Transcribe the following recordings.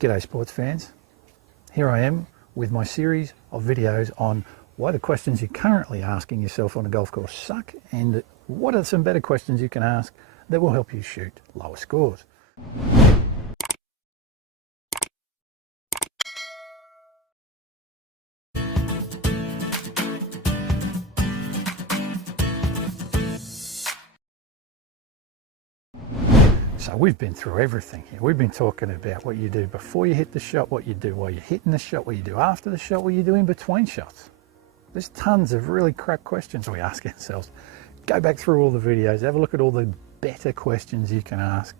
G'day sports fans. Here I am with my series of videos on why the questions you're currently asking yourself on a golf course suck and what are some better questions you can ask that will help you shoot lower scores. So we've been through everything here. We've been talking about what you do before you hit the shot, what you do while you're hitting the shot, what you do after the shot, what you do in between shots. There's tons of really crap questions we ask ourselves. Go back through all the videos, have a look at all the better questions you can ask,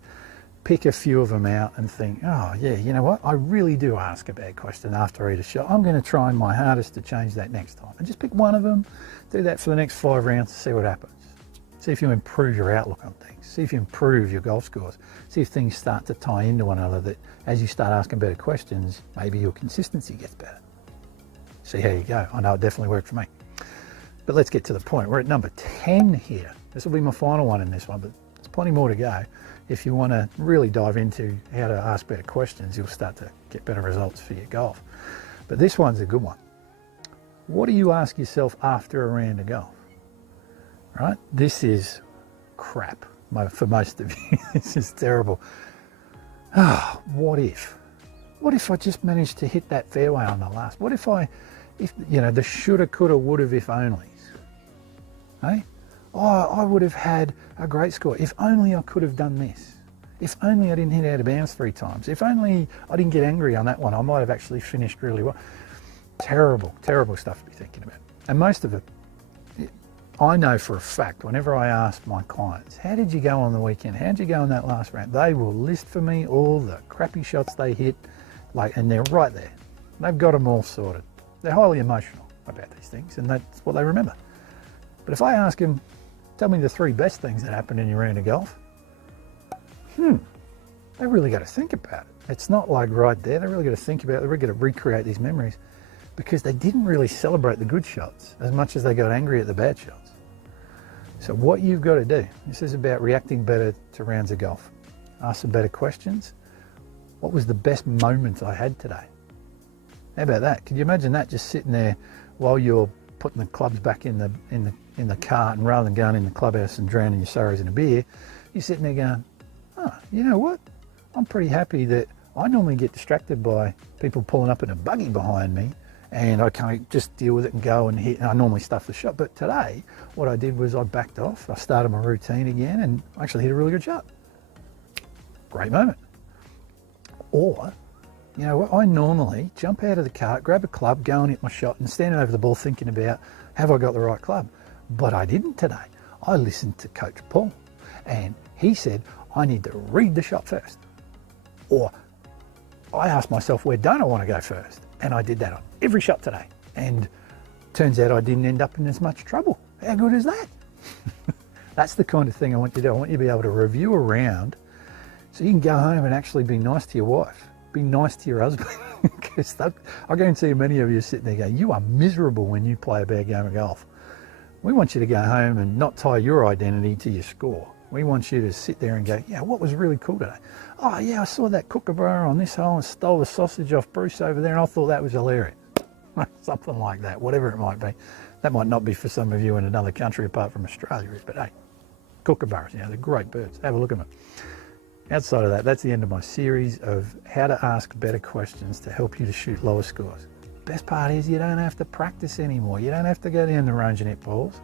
pick a few of them out and think, oh yeah, you know what? I really do ask a bad question after I hit a shot. I'm going to try my hardest to change that next time. And just pick one of them, do that for the next 5 rounds, see what happens. See if you improve your outlook on things. See if you improve your golf scores. See if things start to tie into one another, that as you start asking better questions, maybe your consistency gets better. See how you go. I know it definitely worked for me. But let's get to the point. We're at number 10 here. This will be my final one in this one, but there's plenty more to go. If you want to really dive into how to ask better questions, you'll start to get better results for your golf. But this one's a good one. What do you ask yourself after a round of golf? Right? This is crap for most of you. This is terrible. Oh, what if? What if I just managed to hit that fairway on the last? What if you know, the shoulda, coulda, woulda, if onlys? Hey? Oh, I would have had a great score. If only I could have done this. If only I didn't hit out of bounds 3 times. If only I didn't get angry on that one, I might have actually finished really well. Terrible, terrible stuff to be thinking about. And most of it, I know for a fact, whenever I ask my clients, how did you go on the weekend? How did you go in that last round? They will list for me all the crappy shots they hit, and they're right there. They've got them all sorted. They're highly emotional about these things, and that's what they remember. But if I ask them, tell me the 3 best things that happened in your round of golf, they really got to think about it. It's not like right there. They really got to think about it. They really got to recreate these memories, because they didn't really celebrate the good shots as much as they got angry at the bad shots. So what you've got to do, this is about reacting better to rounds of golf. Ask some better questions. What was the best moment I had today? How about that? Can you imagine that, just sitting there while you're putting the clubs back in the cart, and rather than going in the clubhouse and drowning your sorrows in a beer, you're sitting there going, oh, you know what? I'm pretty happy that I normally get distracted by people pulling up in a buggy behind me, and I can't just deal with it and go and hit, and I normally stuff the shot. But today, what I did was I backed off, I started my routine again, and I actually hit a really good shot. Great moment. Or, you know what, I normally jump out of the cart, grab a club, go and hit my shot, and stand over the ball thinking about, have I got the right club? But I didn't today. I listened to Coach Paul, and he said, I need to read the shot first. Or I asked myself, where don't I want to go first? And I did that on every shot today. And turns out I didn't end up in as much trouble. How good is that? That's the kind of thing I want you to do. I want you to be able to review a round so you can go home and actually be nice to your wife. Be nice to your husband. Because I guarantee many of you are sitting there going, you are miserable when you play a bad game of golf. We want you to go home and not tie your identity to your score. We want you to sit there and go, yeah, what was really cool today? Oh yeah, I saw that kookaburra on this hole and stole the sausage off Bruce over there, and I thought that was hilarious. Something like that, whatever it might be. That might not be for some of you in another country apart from Australia, but hey, kookaburras, you know, they're great birds. Have a look at them. Outside of that, that's the end of my series of how to ask better questions to help you to shoot lower scores. Best part is you don't have to practice anymore. You don't have to go down the range and hit balls.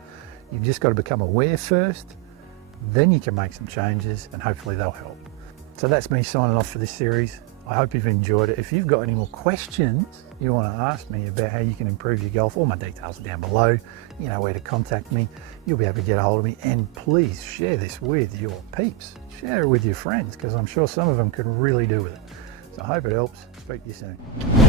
You've just got to become aware first, then you can make some changes, and hopefully they'll help. So that's me signing off for this series. I hope you've enjoyed it. If you've got any more questions you want to ask me about how you can improve your golf, all my details are down below. You know where to contact me. You'll be able to get a hold of me, and please share this with your peeps. Share it with your friends, because I'm sure some of them could really do with it. So I hope it helps. Speak to you soon.